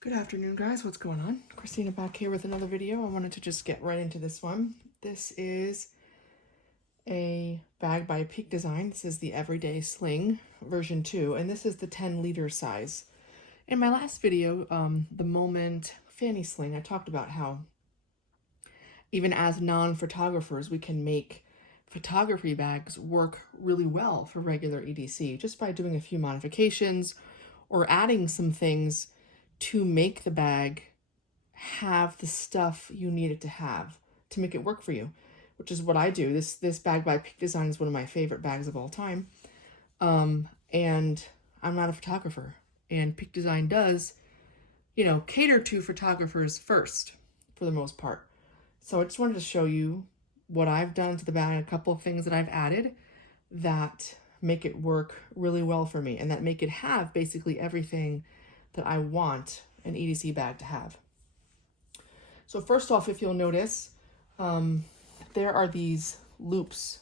Good afternoon, guys. What's going on? Christina back here with another video. I wanted to just get right into this one. This is a bag by Peak Design. This is the Everyday Sling version 2, and this is the 10-liter size. In my last video, the Moment Fanny Sling, I talked about how even as non-photographers, we can make photography bags work really well for regular EDC just by doing a few modifications or adding some things to make the bag have the stuff you need it to have to make it work for you, which is what I do. This bag by Peak Design is one of my favorite bags of all time. And I'm not a photographer, and Peak Design does, cater to photographers first for the most part. So I just wanted to show you what I've done to the bag, a couple of things that I've added that make it work really well for me and that make it have basically everything that I want an EDC bag to have. So first off, if you'll notice, there are these loops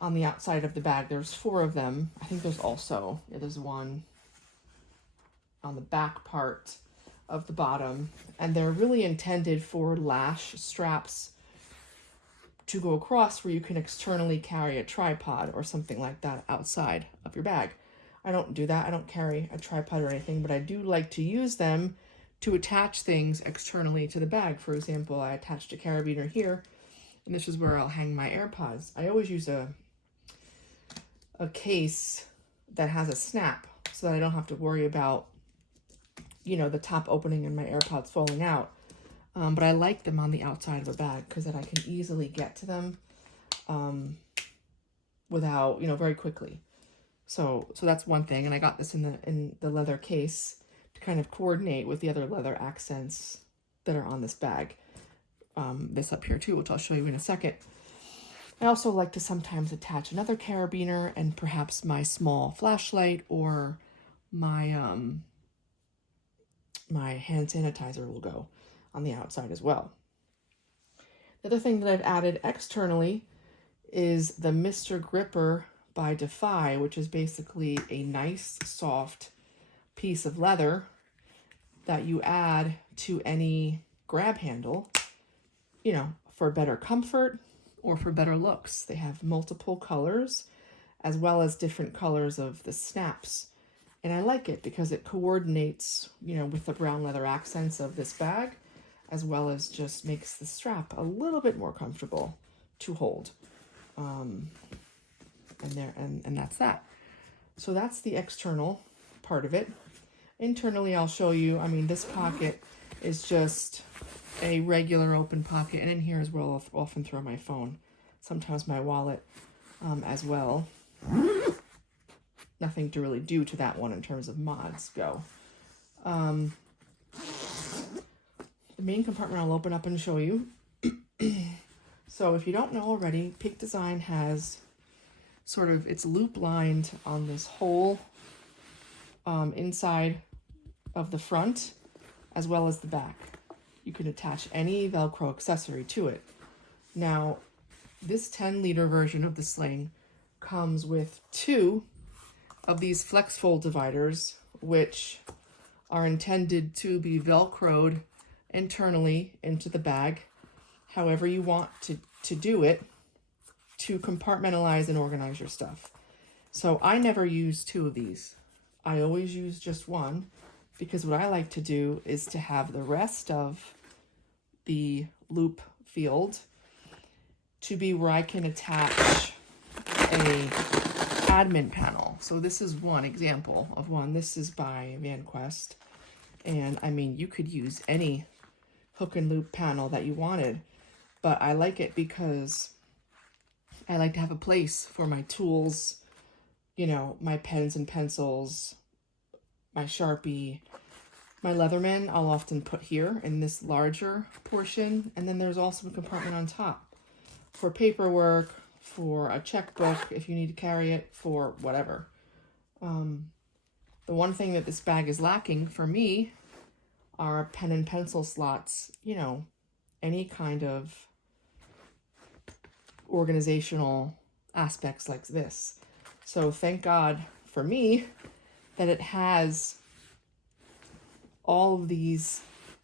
on the outside of the bag. There's 4 of them. I think there's also, there's one on the back part of the bottom, and they're really intended for lash straps to go across where you can externally carry a tripod or something like that outside of your bag. I don't do that. I don't carry a tripod or anything, but I do like to use them to attach things externally to the bag. For example, I attached a carabiner here, and this is where I'll hang my AirPods. I always use a case that has a snap so that I don't have to worry about, the top opening and my AirPods falling out. But I like them on the outside of a bag because then I can easily get to them without, very quickly. So that's one thing, and I got this in the leather case to kind of coordinate with the other leather accents that are on this bag. This up here too, which I'll show you in a second. I also like to sometimes attach another carabiner and perhaps my small flashlight or my my hand sanitizer will go on the outside as well. The other thing that I've added externally is the Mr. Gripper by Defy, which is basically a nice soft piece of leather that you add to any grab handle, for better comfort or for better looks. They have multiple colors as well as different colors of the snaps. And I like it because it coordinates, with the brown leather accents of this bag, as well as just makes the strap a little bit more comfortable to hold. And that's that. So that's the external part of it. Internally, I'll show you, this pocket is just a regular open pocket, and in here is where I'll often throw my phone, sometimes my wallet as well. Nothing to really do to that one in terms of mods go. The main compartment I'll open up and show you. So if you don't know already, Peak Design has it's loop lined on this whole inside of the front as well as the back. You can attach any Velcro accessory to it. Now, this 10-liter version of the Sling comes with 2 of these flex fold dividers, which are intended to be Velcroed internally into the bag, however you want to do it, to compartmentalize and organize your stuff. So I never use 2 of these. I always use just one, because what I like to do is to have the rest of the loop field to be where I can attach a admin panel. So this is one example of one. This is by VanQuest. And you could use any hook and loop panel that you wanted, but I like it because I like to have a place for my tools, my pens and pencils, my Sharpie, my Leatherman I'll often put here in this larger portion. And then there's also a compartment on top for paperwork, for a checkbook if you need to carry it, for whatever. The one thing that this bag is lacking for me are pen and pencil slots, any kind of organizational aspects like this. So thank God for me that it has all of these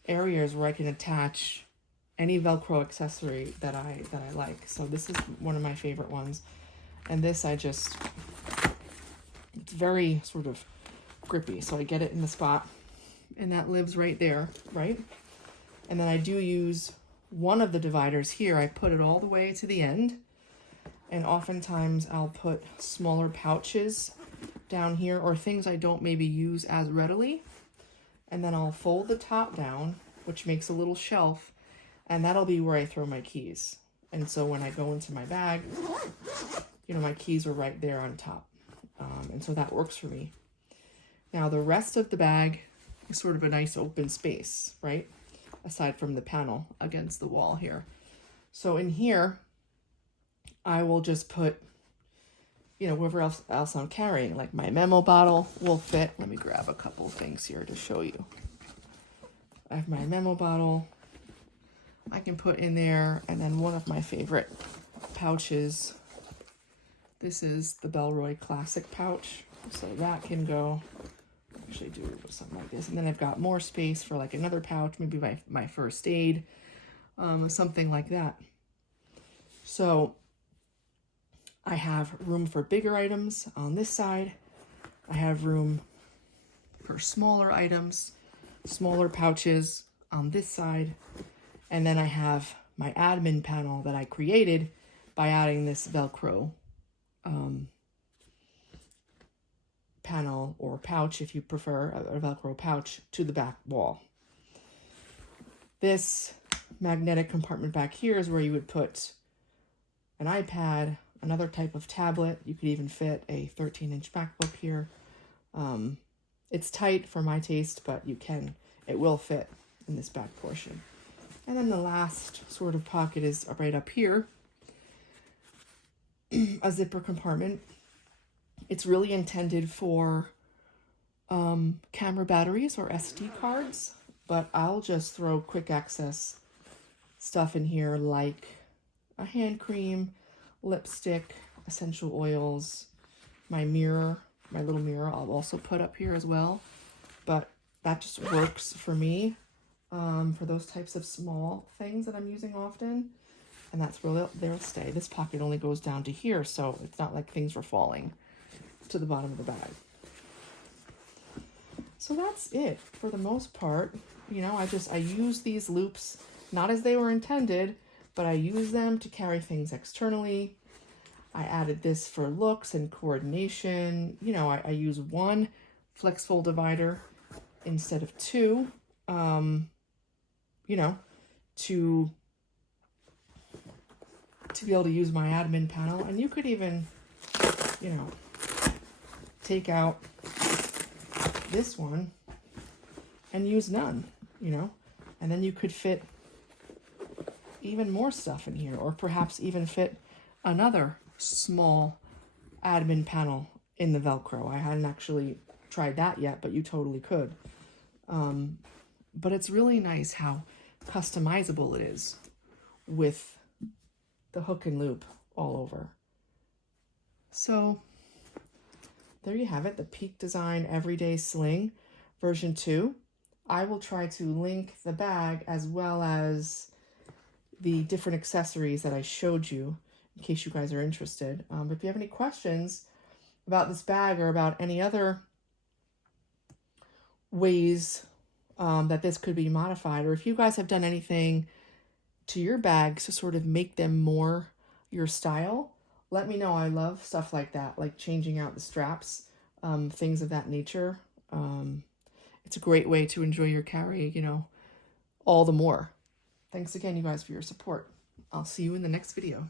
areas where I can attach any Velcro accessory that I like. So this is one of my favorite ones. And this it's very sort of grippy. So I get it in the spot, and that lives right there, right? And then I do use one of the dividers here. I put it all the way to the end. And oftentimes I'll put smaller pouches down here, or things I don't maybe use as readily. And then I'll fold the top down, which makes a little shelf, and that'll be where I throw my keys. And so when I go into my bag, you know, my keys are right there on top. And so that works for me. Now the rest of the bag is sort of a nice open space, right? Aside from the panel against the wall here. So in here, I will just put, you know, whatever else I'm carrying, like my memo bottle will fit. Let me grab a couple of things here to show you. I have my memo bottle I can put in there, and then one of my favorite pouches. This is the Belroy Classic pouch, so that can go, actually do something like this. And then I've got more space for like another pouch, maybe my first aid, something like that. So I have room for bigger items on this side. I have room for smaller items, smaller pouches on this side. And then I have my admin panel that I created by adding this Velcro panel or pouch, if you prefer, a Velcro pouch to the back wall. This magnetic compartment back here is where you would put an iPad, another type of tablet. You could even fit a 13-inch MacBook here. It's tight for my taste, but it will fit in this back portion. And then the last sort of pocket is right up here, a zipper compartment. It's really intended for camera batteries or SD cards, but I'll just throw quick access stuff in here like a hand cream, lipstick, essential oils, my mirror, my little mirror I'll also put up here as well. But that just works for me for those types of small things that I'm using often. And that's where they'll stay. This pocket only goes down to here, so it's not like things were falling to the bottom of the bag. So that's it for the most part. You know, I use these loops, not as they were intended, but I use them to carry things externally. I added this for looks and coordination. You know, I use one flex fold divider instead of two, you know, to be able to use my admin panel. And you could even, you know, take out this one and use none, you know, and then you could fit even more stuff in here, or perhaps even fit another small admin panel in the Velcro. I hadn't actually tried that yet, but you totally could. But it's really nice how customizable it is with the hook and loop all over. So there you have it, the Peak Design Everyday Sling version 2. I will try to link the bag as well as the different accessories that I showed you in case you guys are interested. But if you have any questions about this bag or about any other ways that this could be modified, or if you guys have done anything to your bags to sort of make them more your style, let me know. I love stuff like that, like changing out the straps, things of that nature. It's a great way to enjoy your carry, you know, all the more. Thanks again, you guys, for your support. I'll see you in the next video.